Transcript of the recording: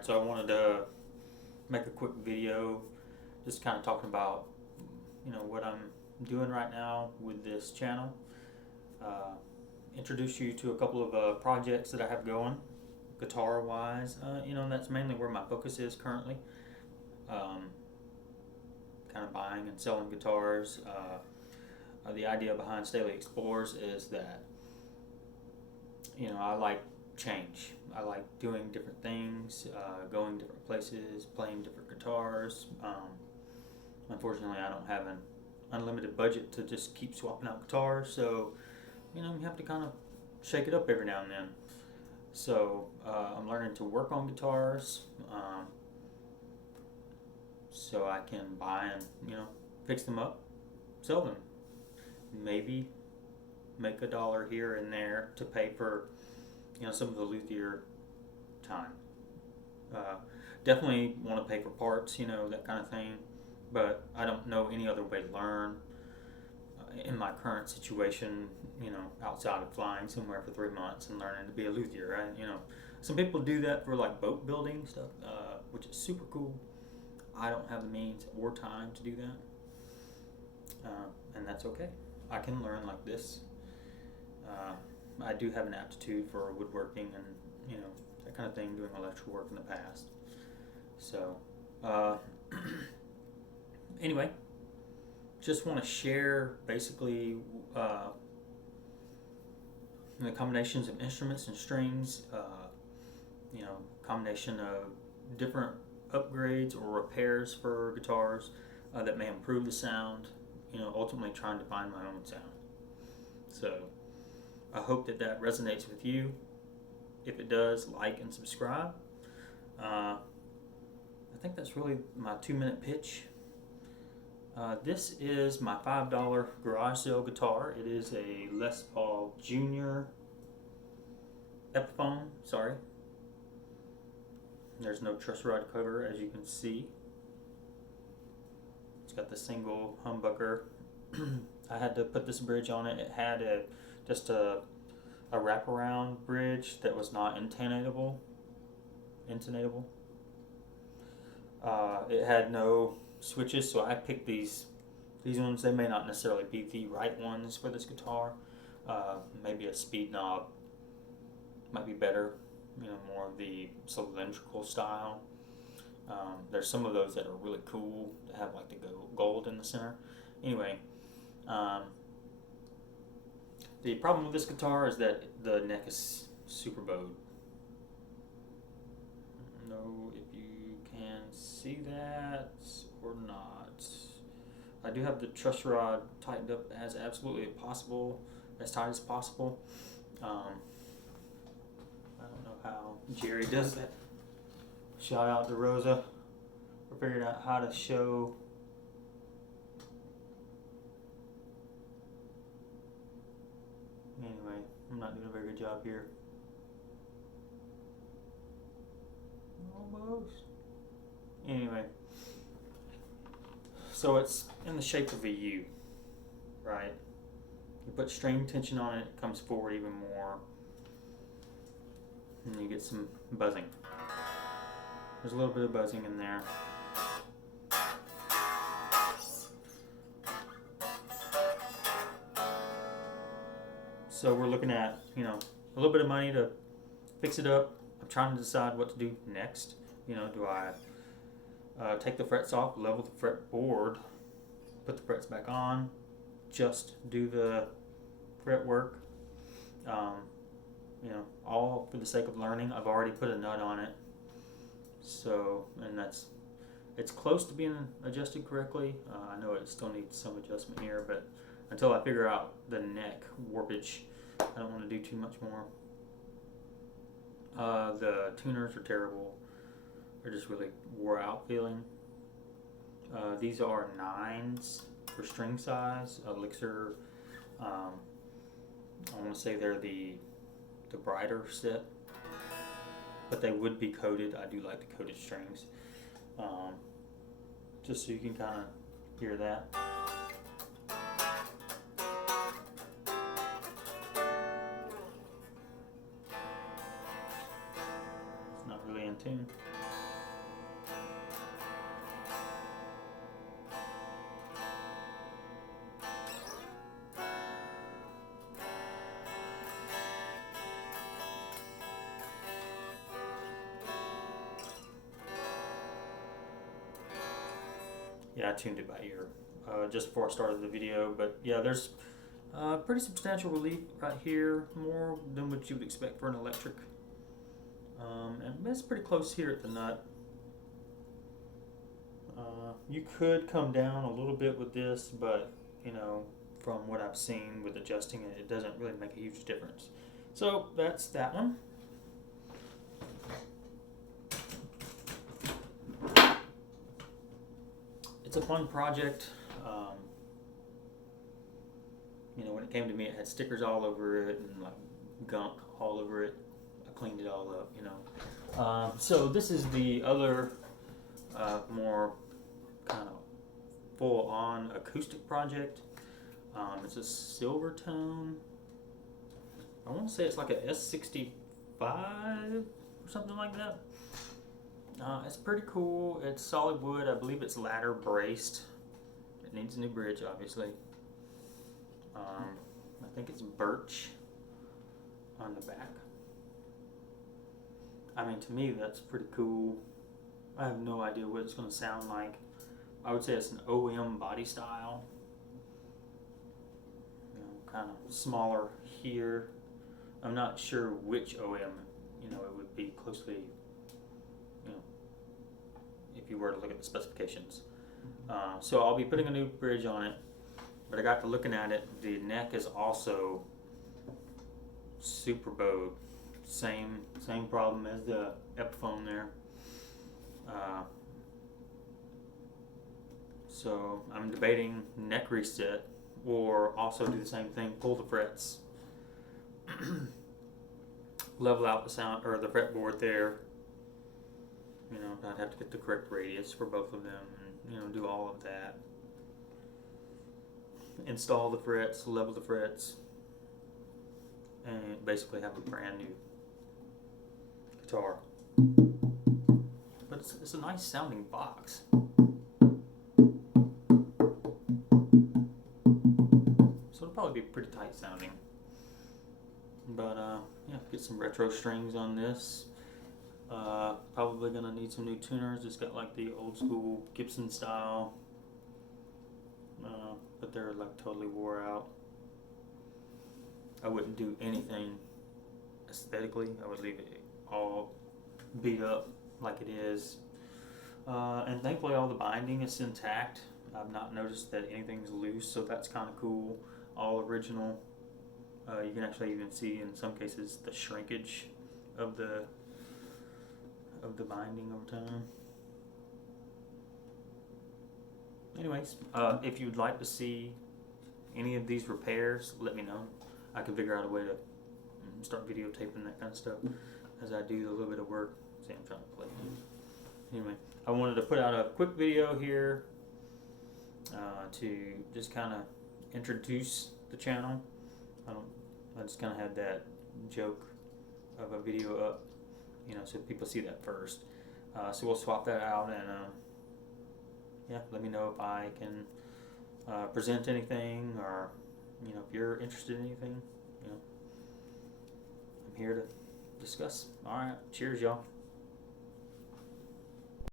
Alright, so I wanted to make a quick video just kind of talking about what I'm doing right now with this channel. Uh, Introduce you to a couple of projects that I have going guitar wise. That's mainly where my focus is currently. Kind of buying and selling guitars. The idea behind Staley Explores is that I like change. I like doing different things, going different places, playing different guitars. Unfortunately, I don't have an unlimited budget to just keep swapping out guitars, so you have to kind of shake it up every now and then. So I'm learning to work on guitars, so I can buy and fix them up, sell them, maybe make $1 here and there to pay for some of the luthier time. Definitely want to pay for parts, that kind of thing, but I don't know any other way to learn in my current situation, outside of flying somewhere for 3 months and learning to be a luthier, right? Some people do that for like boat building stuff, which is super cool. I don't have the means or time to do that, and that's okay. I can learn like this. I do have an aptitude for woodworking and that kind of thing, doing electrical work in the past. So anyway, just want to share basically the combinations of instruments and strings, combination of different upgrades or repairs for guitars that may improve the sound, ultimately trying to find my own sound. So I hope that resonates with you. If it does, like and subscribe. I think that's really my 2-minute pitch. This is my $5 garage sale guitar. It is a Les Paul Jr. Epiphone. Sorry. There's no truss rod cover, as you can see. It's got the single humbucker. I had to put this bridge on it. It had just a wraparound bridge that was not intonatable. It had no switches, so I picked these ones. They may not necessarily be the right ones for this guitar. Maybe a speed knob might be better, more of the cylindrical style. There's some of those that are really cool to have like the gold in the center. Anyway, the problem with this guitar is that the neck is super bowed. I don't know if you can see that or not. I do have the truss rod tightened up as absolutely possible, as tight as possible. I don't know how Jerry does that. Shout out to Rosa for figuring out how to show Anyway, I'm not doing a very good job here. Almost. Anyway, so it's in the shape of a U, right? You put string tension on it, it comes forward even more, and you get some buzzing. There's a little bit of buzzing in there. So we're looking at, a little bit of money to fix it up. I'm trying to decide what to do next. Do I take the frets off, level the fretboard, put the frets back on, just do the fret work, all for the sake of learning. I've already put a nut on it, so, and it's close to being adjusted correctly. I know it still needs some adjustment here, but until I figure out the neck warpage, I don't want to do too much more. The tuners are terrible. They're just really wore out feeling. These are 9s for string size. Elixir, I want to say they're the brighter set, but they would be coated. I do like the coated strings, just so you can kind of hear that. It's not really in tune. Yeah, I tuned it by ear just before I started the video. But yeah, there's pretty substantial relief right here, more than what you would expect for an electric. And it's pretty close here at the nut. You could come down a little bit with this, but you know, from what I've seen with adjusting it, it doesn't really make a huge difference. So that's that one. It's a fun project. You know, when it came to me, it had stickers all over it and like gunk all over it. I cleaned it all up, you know. So this is the other more kind of full-on acoustic project. It's a silver tone. I want to say it's like a S65 or something like that. It's pretty cool. It's solid wood. I believe it's ladder braced. It needs a new bridge, obviously. I think it's birch on the back. I mean, to me, that's pretty cool. I have no idea what it's going to sound like. I would say it's an OM body style. You know, kind of smaller here. I'm not sure which OM, you know, it would be closely, you know, if you were to look at the specifications. So I'll be putting a new bridge on it, but I got to looking at it. The neck is also super bowed. Same problem as the Epiphone there. So I'm debating neck reset or also do the same thing, pull the frets, level out the sound or the fretboard there. You know, I'd have to get the correct radius for both of them and, you know, do all of that. Install the frets, level the frets, and basically have a brand new guitar. But it's a nice sounding box. So it'll probably be pretty tight sounding. But yeah, get some retro strings on this. Probably gonna need some new tuners. It's got like the old school Gibson style, but they're like totally wore out. I wouldn't do anything aesthetically. I would leave it all beat up like it is. And thankfully all the binding is intact. I've not noticed that anything's loose, so that's kind of cool. All original. You can actually even see in some cases the shrinkage of the binding over time. Anyways, if you'd like to see any of these repairs, let me know. I can figure out a way to start videotaping that kind of stuff as I do a little bit of work. See, I'm trying to play. Anyway, I wanted to put out a quick video here to just kind of introduce the channel. I just kind of had that joke of a video up, you know, so people see that first. So we'll swap that out and yeah, let me know if I can present anything, or you know, if you're interested in anything, you know, I'm here to discuss. All right, cheers, y'all.